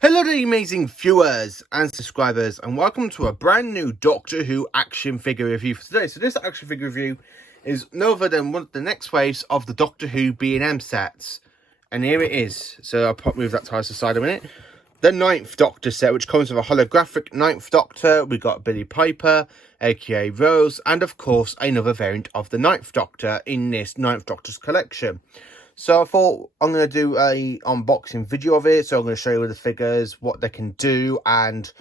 Hello there, amazing viewers and subscribers, and welcome to a brand new Doctor Who action figure review for today. So this action figure review is no other than one of the next waves of the Doctor Who B&M sets. And here it is. So I'll move that title aside a minute. The 9th Doctor set, which comes with a holographic 9th Doctor. We got Billie Piper, aka Rose, and of course another variant of the 9th Doctor in this 9th Doctor's collection. So I thought I'm going to do a unboxing video of it. So I'm going to show you the figures, what they can do, and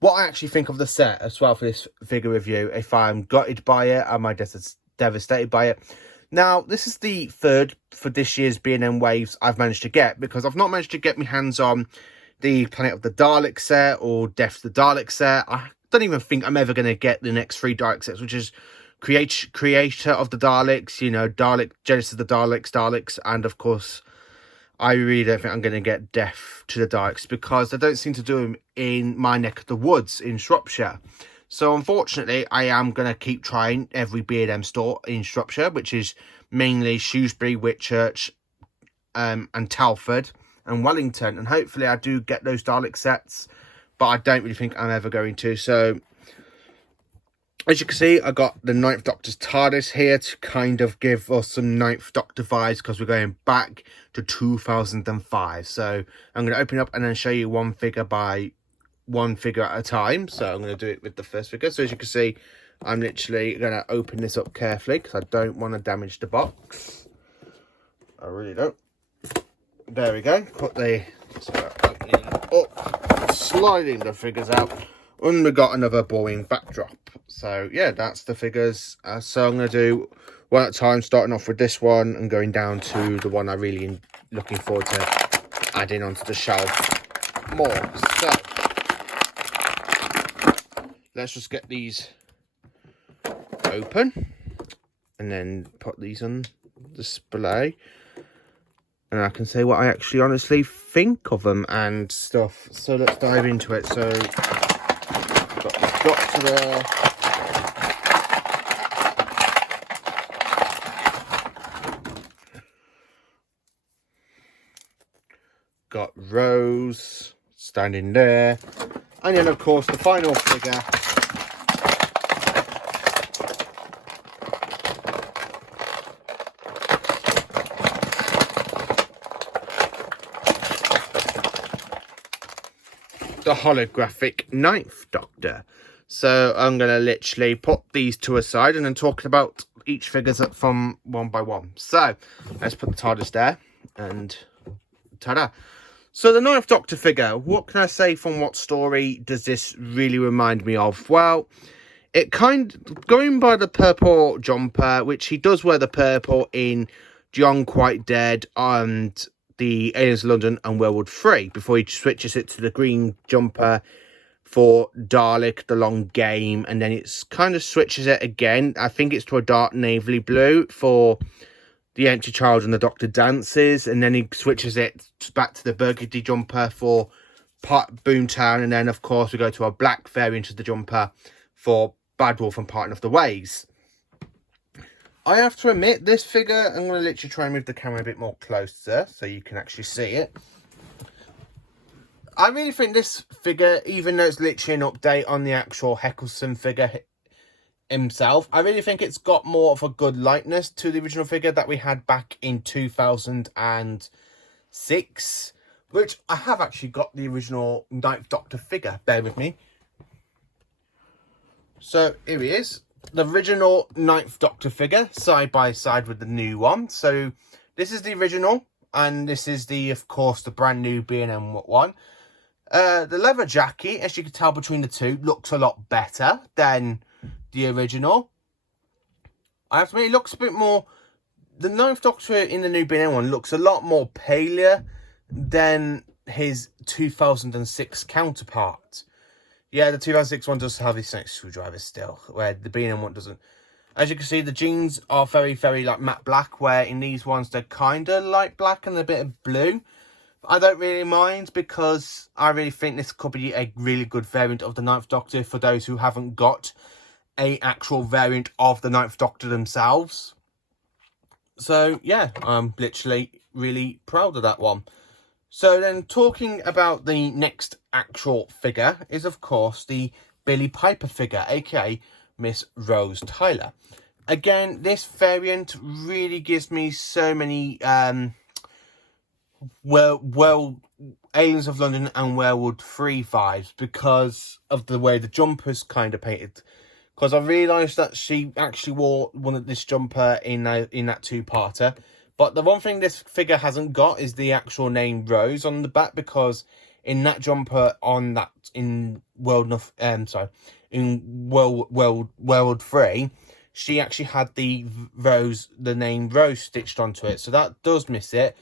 what I actually think of the set as well for this figure review. If I'm gutted by it, am I devastated by it? Now, this is the third for this year's B&M Waves I've managed to get, because I've not managed to get my hands on the Planet of the Daleks set or Death of the Daleks set. I don't even think I'm ever going to get the next 3 Dalek sets, which is Creator of the Daleks, you know, Genesis of the Daleks, and of course, I really don't think I'm going to get Death to the Daleks, because they don't seem to do them in my neck of the woods in Shropshire. So unfortunately, I am going to keep trying every B&M store in Shropshire, which is mainly Shrewsbury, Whitchurch, and Telford and Wellington, and hopefully I do get those Dalek sets, but I don't really think I'm ever going to. So as you can see, I got the 9th Doctor's TARDIS here to kind of give us some 9th Doctor vibes, because we're going back to 2005. So I'm going to open it up and then show you one figure at a time. So I'm going to do it with the first figure. So as you can see, I'm literally going to open this up carefully, because I don't want to damage the box. I really don't. There we go. Opening up, sliding the figures out. And we got another boring backdrop. So yeah, that's the figures. So I'm going to do one at a time, starting off with this one and going down to the one I really am looking forward to adding onto the shelf more. So let's just get these open and then put these on display. And I can say what I actually honestly think of them and stuff. So let's dive into it. So got the Doctor there. Got Rose standing there. And then of course the final figure. The holographic 9th Doctor. So I'm going to literally put these two aside and then talk about each figures from one by one. So let's put the TARDIS there and ta-da. So the 9th Doctor figure, what can I say from what story does this really remind me of? Well, it going by the purple jumper, which he does wear the purple in John Quite Dead and the Aliens of London and World 3, before he switches it to the green jumper for Dalek, The Long Game, and then it's kind of switches it again. I think it's to a dark navy blue for The Empty Child and the Doctor Dances, and then he switches it back to the burgundy jumper for Boomtown, and then of course we go to a black variant of the jumper for Bad Wolf and Parting of the Ways. I have to admit, this figure, I'm going to literally try and move the camera a bit more closer so you can actually see it. I really think this figure, even though it's literally an update on the actual Eccleston figure himself, I really think it's got more of a good likeness to the original figure that we had back in 2006, which I have actually got the original 9th Doctor figure. Bear with me. So here he is. The original 9th Doctor figure side by side with the new one. So this is the original, and this is of course the brand new B&M one. The leather jacket, as you can tell between the two, looks a lot better than the original. I have to admit, it looks a bit more, the 9th Doctor in the new B&M one looks a lot more paler than his 2006 counterpart. Yeah, the 2006 one does have his sonic screwdriver still, where the B&M one doesn't. As you can see, the jeans are very, very like matte black, where in these ones they're kind of light black and a bit of blue. I don't really mind, because I really think this could be a really good variant of the 9th Doctor for those who haven't got a actual variant of the 9th Doctor themselves. So yeah, I'm literally really proud of that one. So then talking about the next actual figure is, of course, the Billie Piper figure, aka Miss Rose Tyler. Again, this variant really gives me so many Aliens of London and Werewolf 3 vibes because of the way the jumper's kind of painted. Because I realised that she actually wore this jumper in that two-parter. But the one thing this figure hasn't got is the actual name Rose on the back, because in that jumper in Werewolf 3, she actually had the name Rose stitched onto it. So that does miss it.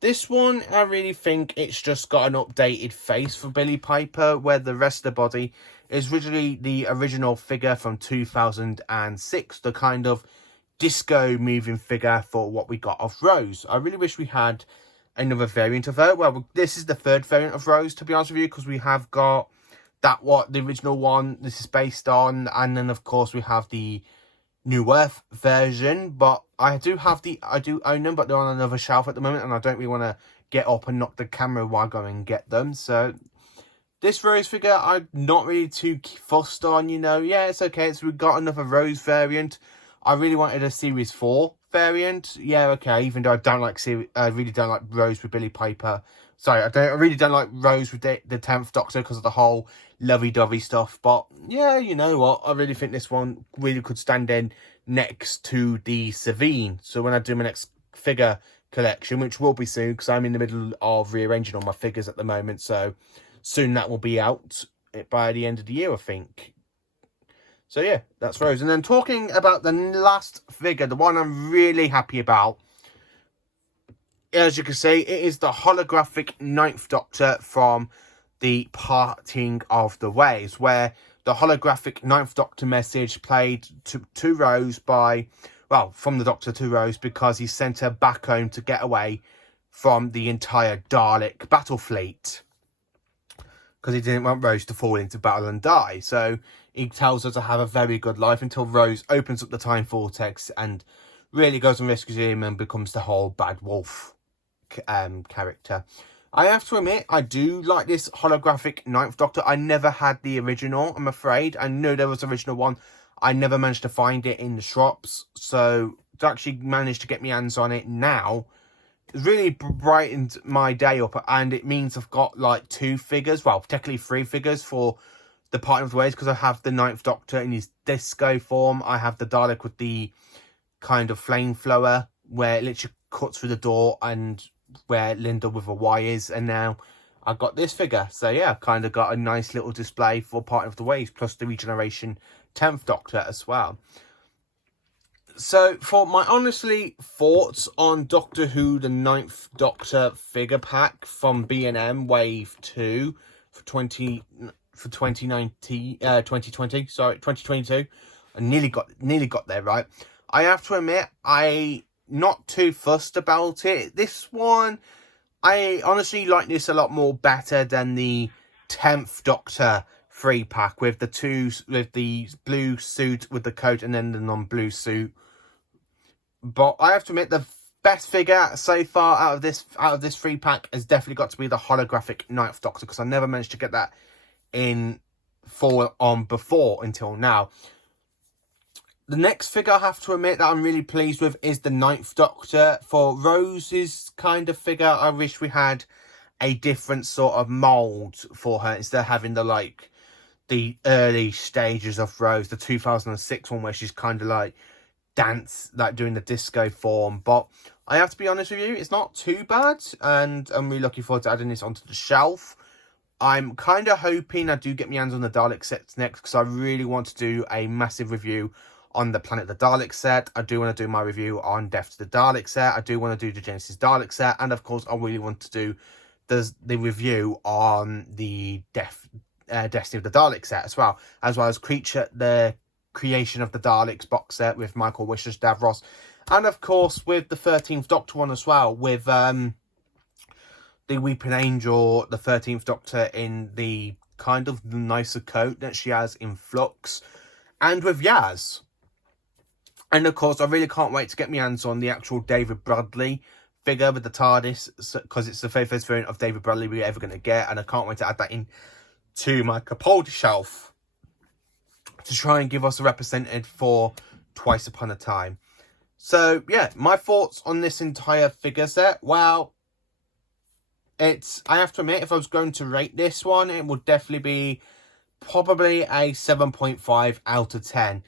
This one, I really think it's just got an updated face for Billie Piper, where the rest of the body is originally the original figure from 2006, the kind of disco moving figure for what we got of Rose. I really wish we had another variant of her. Well, this is the third variant of Rose, to be honest with you, because we have got the original one this is based on, and then of course we have the New Earth version, but I do own them, but they're on another shelf at the moment, and I don't really want to get up and knock the camera while I go and get them. So this Rose figure, I'm not really too fussed on, yeah, it's okay. So we've got another Rose variant. I really wanted a Series 4 variant. Yeah, okay, even though I really don't like Rose with Billie Piper. Sorry, I really don't like Rose with the 10th Doctor because of the whole lovey-dovey stuff. But yeah, you know what? I really think this one really could stand in next to the Savine. So when I do my next figure collection, which will be soon, because I'm in the middle of rearranging all my figures at the moment. So soon that will be out by the end of the year, I think. So yeah, that's Rose. And then talking about the last figure, the one I'm really happy about, as you can see, it is the holographic 9th Doctor from the Parting of the Ways, where the holographic 9th Doctor message played to Rose from the Doctor to Rose, because he sent her back home to get away from the entire Dalek battle fleet, because he didn't want Rose to fall into battle and die. So he tells her to have a very good life until Rose opens up the time vortex and really goes and rescues him and becomes the whole bad wolf character. I have to admit, I do like this holographic 9th Doctor. I never had the original, I'm afraid. I know there was an original one. I never managed to find it in the shops. So to actually manage to get my hands on it now, it's really brightened my day up. And it means I've got like 2 figures, well, technically 3 figures for the Parting of the Ways, because I have the 9th Doctor in his disco form. I have the Dalek with the kind of flamethrower, where it literally cuts through the door, and where Linda with a Y is, and now I've got this figure. So yeah, kind of got a nice little display for Parting of the Ways, plus the Regeneration 10th Doctor as well. So for my honestly thoughts on Doctor Who the 9th Doctor figure pack from B&M Wave 2 for 2022. I nearly got there right. I have to admit, I not too fussed about it. This one, I honestly like this a lot more better than the 10th Doctor 3-pack with the blue suit with the coat and then the non-blue suit. But I have to admit, the best figure so far out of this 3-pack has definitely got to be the holographic 9th Doctor, because I never managed to get that in full on before until now. The next figure I have to admit that I'm really pleased with is the 9th Doctor. For Rose's kind of figure, I wish we had a different sort of mould for her, instead of having the early stages of Rose, the 2006 one where she's kind of like doing the disco form. But I have to be honest with you, it's not too bad, and I'm really looking forward to adding this onto the shelf. I'm kind of hoping I do get my hands on the Dalek sets next, because I really want to do a massive review on the Planet of the Dalek set. I do want to do my review on Death to the Dalek set. I do want to do the Genesis Dalek set. And of course, I really want to do the review on the Destiny of the Dalek set as well as the Creation of the Daleks box set with Michael Wisher's Davros. And of course, with the 13th Doctor one as well, with the Weeping Angel, the 13th Doctor in the kind of nicer coat that she has in Flux, and with Yaz. And of course, I really can't wait to get my hands on the actual David Bradley figure with the TARDIS, because it's the very first variant of David Bradley we're ever going to get, and I can't wait to add that in to my Capaldi shelf to try and give us a representative for Twice Upon a Time. So yeah, my thoughts on this entire figure set. Well, I have to admit, if I was going to rate this one, it would definitely be probably a 7.5 out of 10.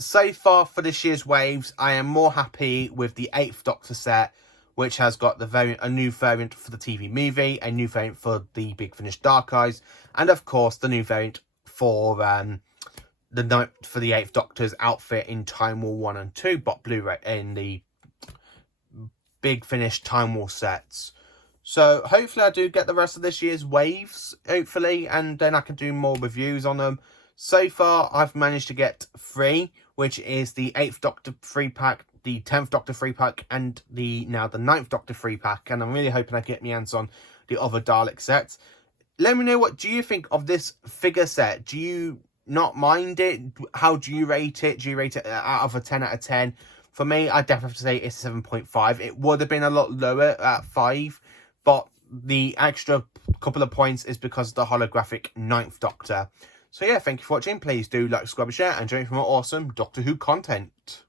So far for this year's waves, I am more happy with the 8th Doctor set, which has got a new variant for the TV movie, a new variant for the Big Finish Dark Eyes, and of course the new variant for the 8th Doctor's outfit in Time War 1 and 2, but Blu-ray in the Big Finish Time War sets. So hopefully I do get the rest of this year's waves, hopefully, and then I can do more reviews on them. So far, I've managed to get 3, which is the 8th Doctor 3-pack, the 10th Doctor 3-pack, and now the 9th Doctor 3-pack, and I'm really hoping I get my hands on the other Dalek sets. Let me know, what do you think of this figure set? Do you not mind it? How do you rate it? Do you rate it out of a 10 out of 10? For me, I definitely have to say it's a 7.5. It would have been a lot lower at 5, but the extra couple of points is because of the holographic 9th Doctor. So yeah, thank you for watching. Please do like, subscribe, and share, and join me for more awesome Doctor Who content.